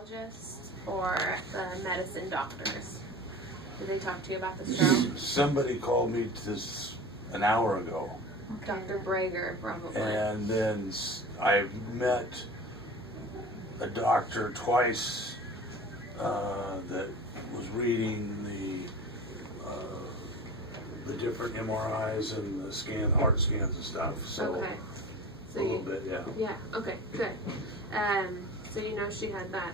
neurologist or the medicine doctors? Did they talk to you about the stroke? Somebody called me this an hour ago. Dr. Brager, probably. And then I've met a doctor twice that was reading the different MRIs and the heart scans and stuff. So, okay. So a little bit, yeah. Yeah. Okay. Good. So you know she had that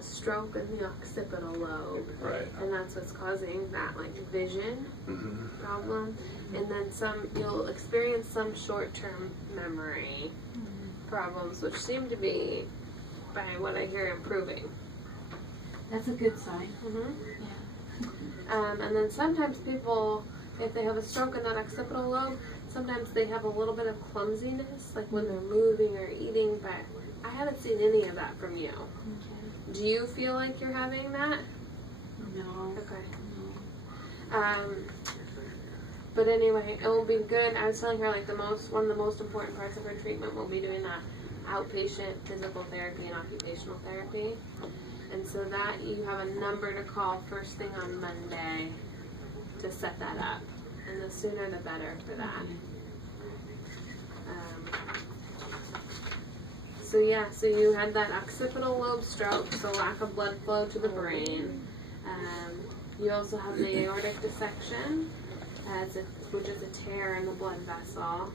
stroke in the occipital lobe, Right. and that's what's causing that like vision problem. And then you'll experience some short-term memory problems, which seem to be, by what I hear, improving. That's a good sign. Yeah. And then sometimes people, if they have a stroke in that occipital lobe, sometimes they have a little bit of clumsiness, like when they're moving or eating, but I haven't seen any of that from you. Okay. Do you feel like you're having that? No. Okay. No. But anyway, it will be good. I was telling her like one of the most important parts of her treatment will be doing that outpatient physical therapy and occupational therapy. And so that you have a number to call first thing on Monday to set that up. And the sooner the better for that. So you had that occipital lobe stroke, so lack of blood flow to the brain. You also have the aortic dissection, which is a tear in the blood vessel.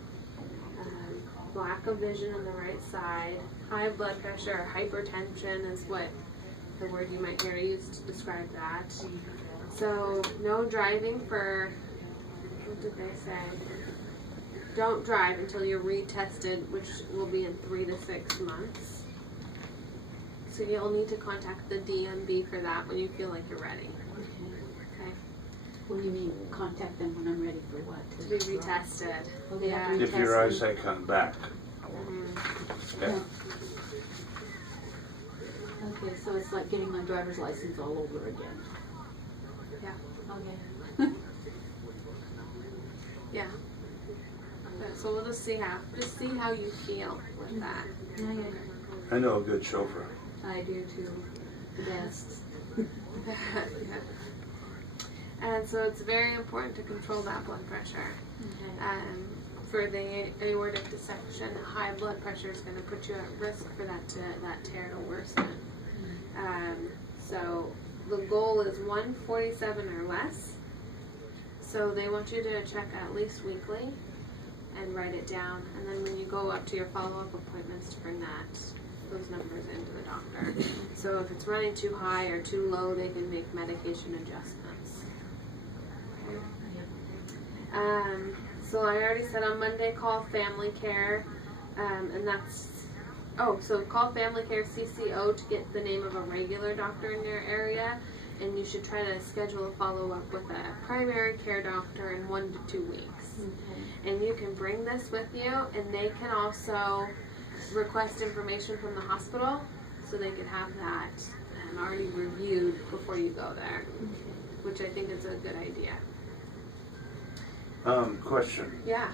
Lack of vision on the right side. High blood pressure or hypertension is what the word you might hear used to describe that. So no driving for, what did they say? Don't drive until you're retested, which will be in 3 to 6 months. So you'll need to contact the DMV for that when you feel like you're ready. Okay. What do you mean, contact them when I'm ready for what? To be retested. Okay, Yeah. If your eyesight comes back. Okay. Okay, so it's like getting my driver's license all over again. Yeah. Okay. Yeah. Okay, so we'll just see how you feel with that. Okay. I know a good chauffeur. I do too. The best. Yeah. And so it's very important to control that blood pressure. Okay. For the aortic dissection, high blood pressure is going to put you at risk for that tear to worsen. So the goal is 147 or less. So they want you to check at least weekly and write it down. And then when you go up to your follow-up appointments, to bring those numbers into the doctor. So if it's running too high or too low, they can make medication adjustments. Okay. So I already said on Monday, call Family Care, and so call Family Care CCO to get the name of a regular doctor in your area, and you should try to schedule a follow-up with a primary care doctor in 1 to 2 weeks. Okay. And you can bring this with you, and they can also request information from the hospital, so they could have that already reviewed before you go there, which I think is a good idea. Question. Yeah.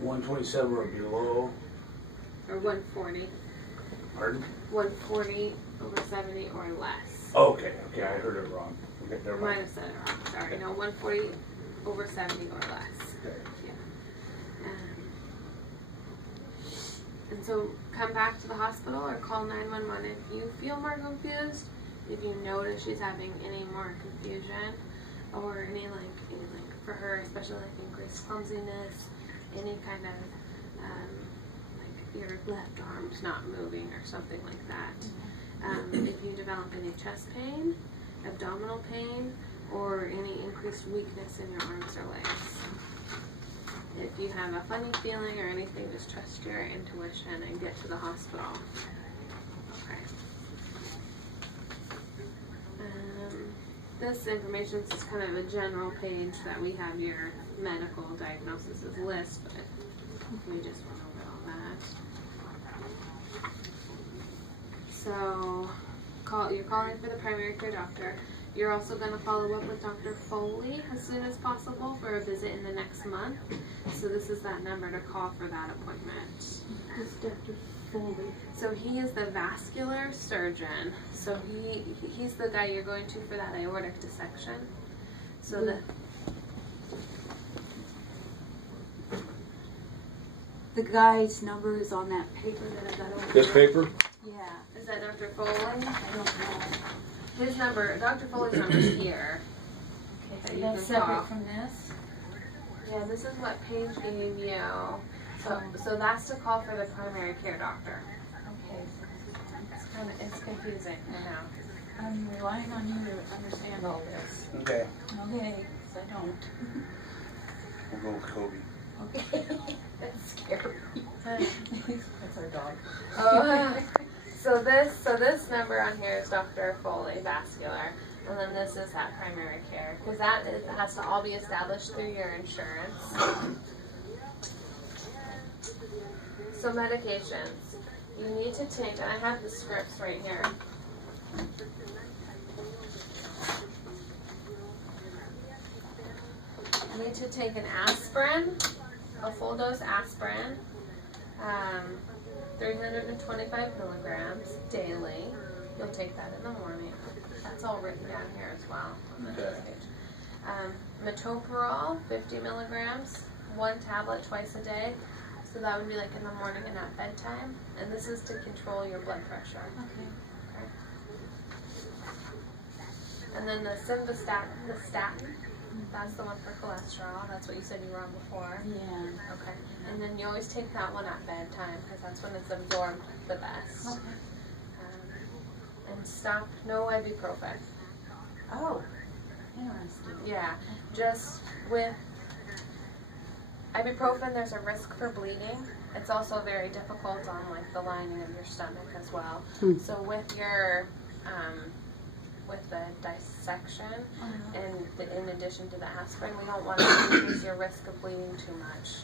127 or below. Or 140. Pardon? 140 over 70 or less. Okay, I heard it wrong. Okay, never I might mind. have said it wrong. Sorry. No, 140 over 70 or less. Okay. Yeah. And so come back to the hospital or call 911 if you feel more confused. If you notice she's having any more confusion or any like for her, especially like increased clumsiness, any kind of like your left arm's not moving or something like that. If you develop any chest pain, abdominal pain, or any increased weakness in your arms or legs. If you have a funny feeling or anything, just trust your intuition and get to the hospital. Okay. This information is kind of a general page that we have your medical diagnosis list, but we just went over all that. So you're calling for the primary care doctor. You're also going to follow up with Dr. Foley as soon as possible for a visit in the next month. So this is that number to call for that appointment. Who's Dr. Foley. So he is the vascular surgeon. So he's the guy you're going to for that aortic dissection. So the guy's number is on that paper that I got over This there. paper? Yeah. is that Dr. Foley? I don't know. His number, Dr. Foley's number is here. Okay, That so you that's can call. separate from this? Yeah, this is what Paige gave you. So that's to call for the primary care doctor. Okay. It's confusing, I know. I'm relying on you to understand all this. Okay, Okay, 'cause I don't. we'll go with Kobe. Okay. That's scary. That's our dog. Oh, so this number on here is Dr. Foley, vascular, and then this is that primary care, because has to all be established through your insurance. So medications, you need to take, and I have the scripts right here. You need to take an aspirin, a full dose aspirin, 325 milligrams daily. You'll take that in the morning. That's all written down here as well on the next page. Metoprolol, 50 milligrams, 1 tablet twice a day. So that would be like in the morning and at bedtime. And this is to control your blood pressure. Okay. And then the simvastatin, the statin, that's the one for cholesterol. That's what you said you were on before. Yeah. Okay. And then you always take that one at bedtime because that's when it's absorbed the best. Okay. And stop, no ibuprofen. Oh. Interesting. Yeah. Just with ibuprofen, there's a risk for bleeding. It's also very difficult on like the lining of your stomach as well. So with your with the dissection and in addition to the aspirin, we don't want to increase your risk of bleeding too much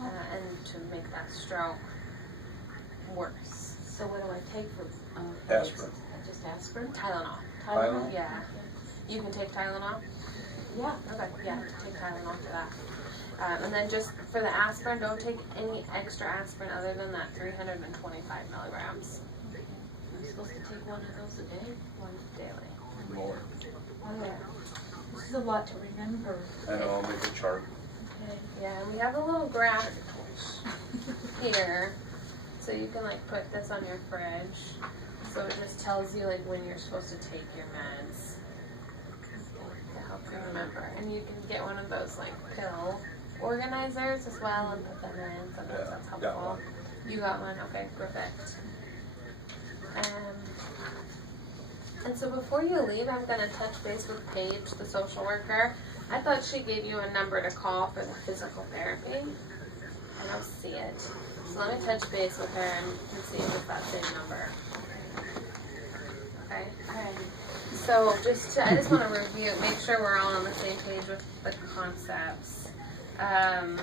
and to make that stroke worse. So what do I take for Aspirin. Just aspirin? Tylenol. Tylenol? Yeah. You can take Tylenol? Yeah. Okay, yeah, take Tylenol for that. And then just for the aspirin, don't take any extra aspirin other than that 325 milligrams. I'm supposed to take one of those a day? One daily. More. Okay. This is a lot to remember. I know, I'll make a chart. Okay. Yeah, and we have a little graph here, so you can like put this on your fridge. So it just tells you like when you're supposed to take your meds to help you remember. And you can get one of those like pill organizers as well and put them in. Sometimes that's helpful. got one. You got one? Okay, perfect. And so before you leave, I'm going to touch base with Paige, the social worker. I thought she gave you a number to call for the physical therapy. I don't see it. So let me touch base with her and see if it's that same number. Okay? So I just want to review, make sure we're all on the same page with the concepts. Come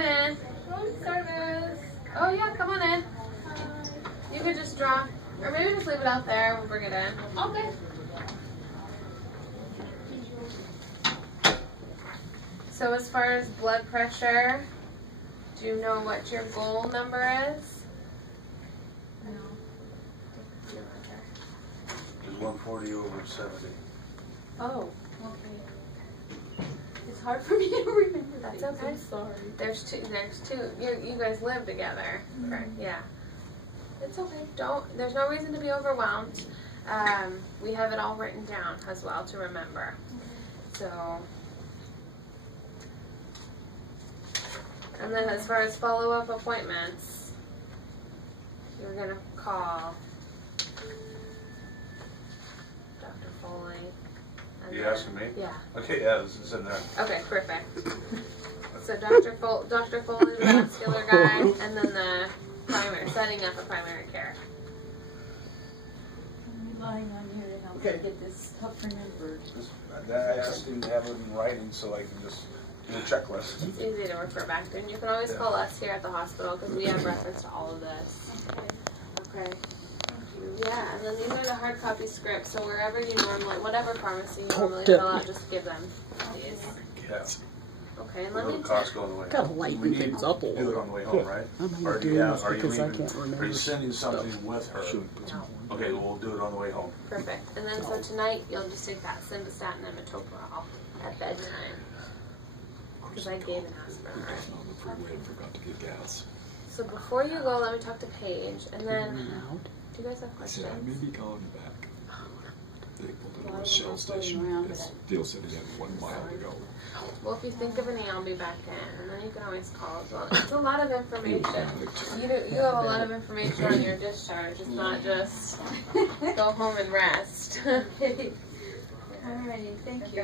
in. Room service. Oh yeah, come on in. You could just draw, or maybe just leave it out there and we'll bring it in. Okay. So as far as blood pressure, do you know what your goal number is? No. It's 140 over 70. Oh, okay. It's hard for me to remember. That's things. okay. I'm sorry. There's two. You guys live together, correct? Yeah. It's okay. There's no reason to be overwhelmed. We have it all written down as well to remember. So, and then as far as follow-up appointments, you're gonna call Dr. Foley. And You then- asking me? Yeah. Okay, yeah, it's in there. Okay, perfect. So Dr. Foley, the vascular guy, and then the setting up a primary care. I'm relying on you to help me get this stuff remembered. I asked him to have it in writing so I can just do a checklist. It's easy to refer back to, and you can always call us here at the hospital because we have reference to all of this. Okay. Yeah, and then these are the hard copy scripts, so wherever you normally, whatever pharmacy you normally fill out, just give them these. Yeah. Okay, and We'll let go me to Costco on the way Gotta home. lighten things up a Do it little. on the way home, right? I'm Or not do you doing have, this are you because I leaving, can't remember. are you sending something with her? Okay, well, we'll do it on the way home. Perfect. And then so tonight you'll just take that simvastatin and metoprolol at bedtime. Because I gave an aspirin. On the freeway and forgot to get gas. So before you go, let me talk to Paige, and then Out. do you guys have I said, I may questions? be calling you back. They pulled into a Shell station. It's Dale said he had 1 mile to go. Well, if you think of any, I'll be back in, and then you can always call as well. It's a lot of information. You have a lot of information on your discharge. It's not just go home and rest. Alrighty, thank you.